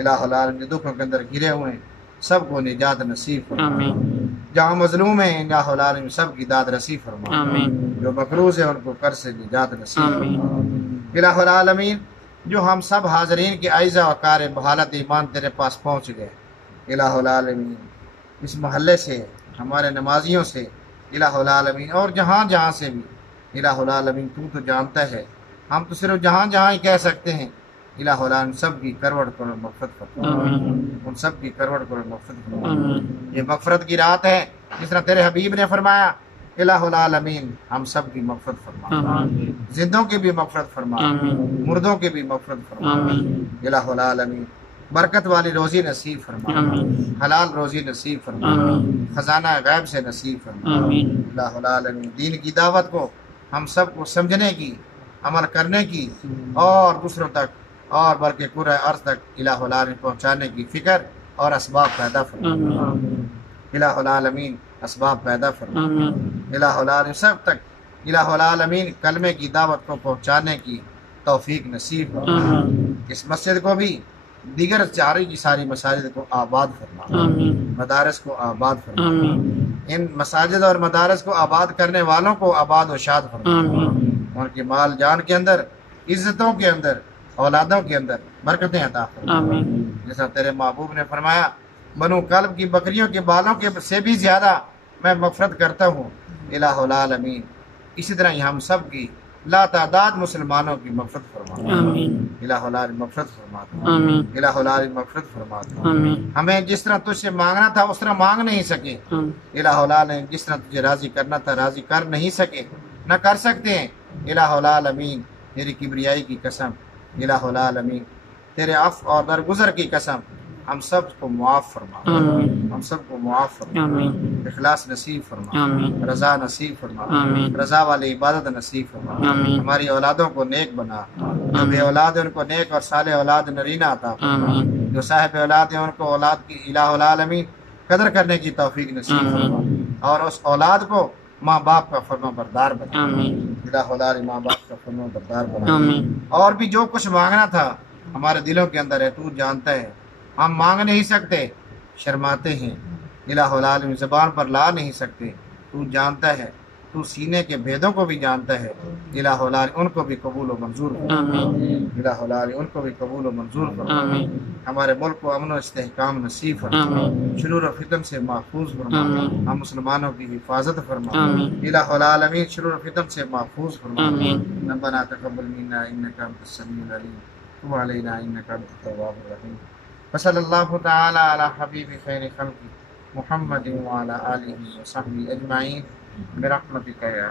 الہ العالمین جو دکھوں کے اندر گھرے ہوئے ہیں سب کو نجات نصیب فرما، جہاں مظلوم ہیں الہ العالمین سب کی داد رسی فرما، جو مقروض ہیں ان کو قرض سے نجات نصیب فرما۔ الہ العالمین جو ہم سب حاضرین کے اعزا وقار بحالت ایمان تیرے پاس پہنچ گئے، الہ العالمین اس محلے سے ہمارے نمازیوں سے الہ العالمین اور جہاں جہاں سے بھی الہ العالمین تو جانتا ہے، ہم تو صرف جہاں جہاں ہی کہہ سکتے ہیں، الہ العالمین سب کی کروڑ کروڑ مغفرت فرما، ان سب کی کروڑ کروڑ مغفرت فرما۔ یہ مغفرت کی رات ہے، جس طرح تیرے حبیب نے فرمایا، الہ العالمین ہم سب کی مغفرت فرما، زندوں کی بھی مغفرت فرما، مردوں کی بھی مغفرت فرما۔ الہ العالمین برکت والی روزی نصیب فرما، حلال روزی نصیب فرما، خزانہ غیب سے نصیب فرما۔ الہ العالمین دین کی دعوت کو ہم سب کو سمجھنے کی، عمل کرنے کی، اور دوسروں تک اور بلکہ کرۂ عرض تک الہ العالمین پہنچانے کی فکر اور اسباب پیدا فرما۔ الہ العالمین اسباب پیدا فرما۔ الہ العالمین سب تک الہ العالمین کلمے کی دعوت کو پہنچانے کی توفیق نصیب فرما۔ اس مسجد کو بھی دیگر کی ساری مساجد کو آباد فرما، مدارس کو آباد فرما، ان مساجد اور مدارس کو آباد کرنے والوں کو آباد و شاد فرما، ان کے مال جان کے اندر، عزتوں کے اندر، اولادوں کے اندر برکتیں عطا فرما۔ جیسا تیرے محبوب نے فرمایا، بنو کلب کی بکریوں کے بالوں کے سے بھی زیادہ میں مغفرت کرتا ہوں، الہ العالمین اسی طرح ہی ہم سب کی لا تعداد مسلمانوں کی مغفرت فرما، الہ العالمین مغفرت فرما، الہ العالمین مغفرت فرما۔ ہمیں جس طرح تجھ سے مانگنا تھا اس طرح مانگ نہیں سکے، الہ العالمین جس طرح تجھے راضی کرنا تھا راضی کر نہیں سکے، نہ کر سکتے ہیں، الہ العالمین تیری کبریائی کی قسم، الہ العالمین تیرے عفو اور درگزر کی قسم، ہم سب کو معاف فرما، آمین ہم سب کو معاف فرما، آمین اخلاص نصیب فرما، آمین رضا نصیب فرما، آمین رضا والی عبادت نصیب فرما، آمین ہماری اولادوں کو نیک بنا، جو بے آمین اولاد ہیں ان کو نیک اور صالح اولاد نرینہ عطا فرما، آمین جو صاحب اولاد ہیں ان کو اولاد کی الہ العالمین قدر کرنے کی توفیق نصیب فرما، اور اس اولاد کو ماں باپ کا فرما بردار بنا، آمین الہ العالمین ماں باپ کا فرما بردار بنا، آمین اور بھی جو کچھ مانگنا تھا ہمارے دلوں کے اندر ہے تو جانتا ہے، ہم مانگ نہیں سکتے، شرماتے ہیں، الہ العالمین زبان پر لا نہیں سکتے، تو جانتا ہے، تو سینے کے بھیدوں کو بھی جانتا ہے، الہ العالمین ان کو بھی قبول و منظور فرما، آمین الہ العالمین ان کو بھی قبول و منظور فرما، آمین ہمارے ملک کو امن و استحکام نصیب فرما، آمین شرور و فتن سے محفوظ فرما، آمین ہم مسلمانوں کی حفاظت فرما، آمین الہ العالمین شرور و فتن سے محفوظ فرما، آمین ربنا تقبل منا انك انت السميع العليم تب علينا انك انت التواب الرحيم وصلى الله تعالى على حبيب خير خلقه محمد وعلى اله وصحبه اجمعين برحمتك يا